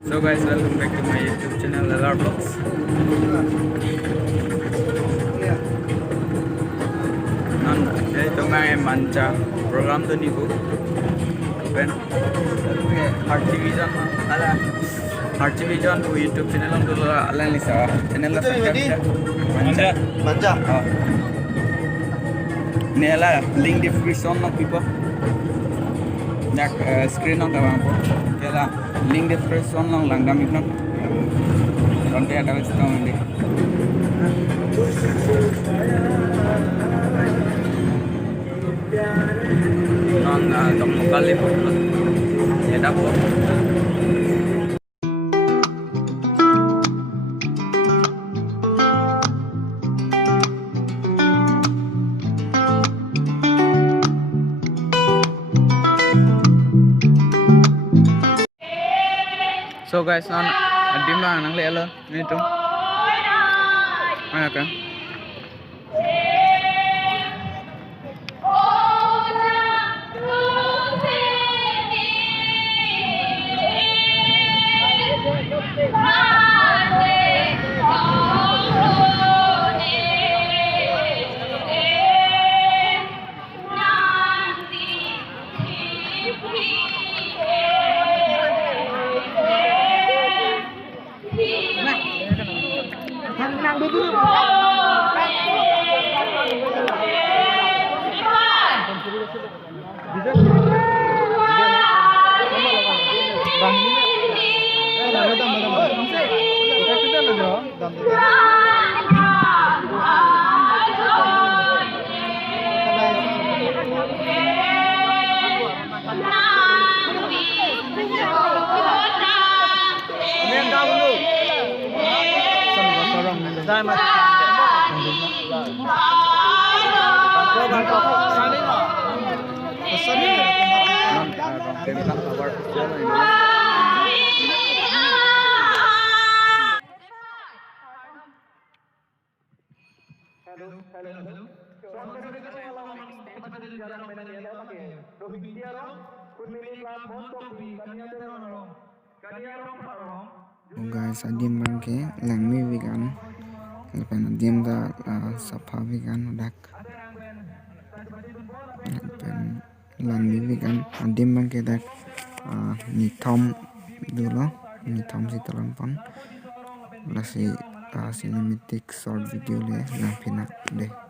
So guys, welcome back to my YouTube channel LR Vlogs. Ito mga mancha program to niku. Ben, Heart TV John ala Heart TV John ko YouTube channel ang dulu alang lisa channel la mancha Manja. Nela link description ng people. Nak screen ng tawang po. Kaya link description ng lang damit ng konti ada wis tong hindi. Non tong kali po. Ya dapo. So guys, non adim lang nang lelo nito. Ano ka? Guys, adim bangke langmi vegan lepas adim da safa vegan dak lepas langmi vegan adim bangke dak nitom dulu nitom si pon lasi cinematic short video le lang pina deh.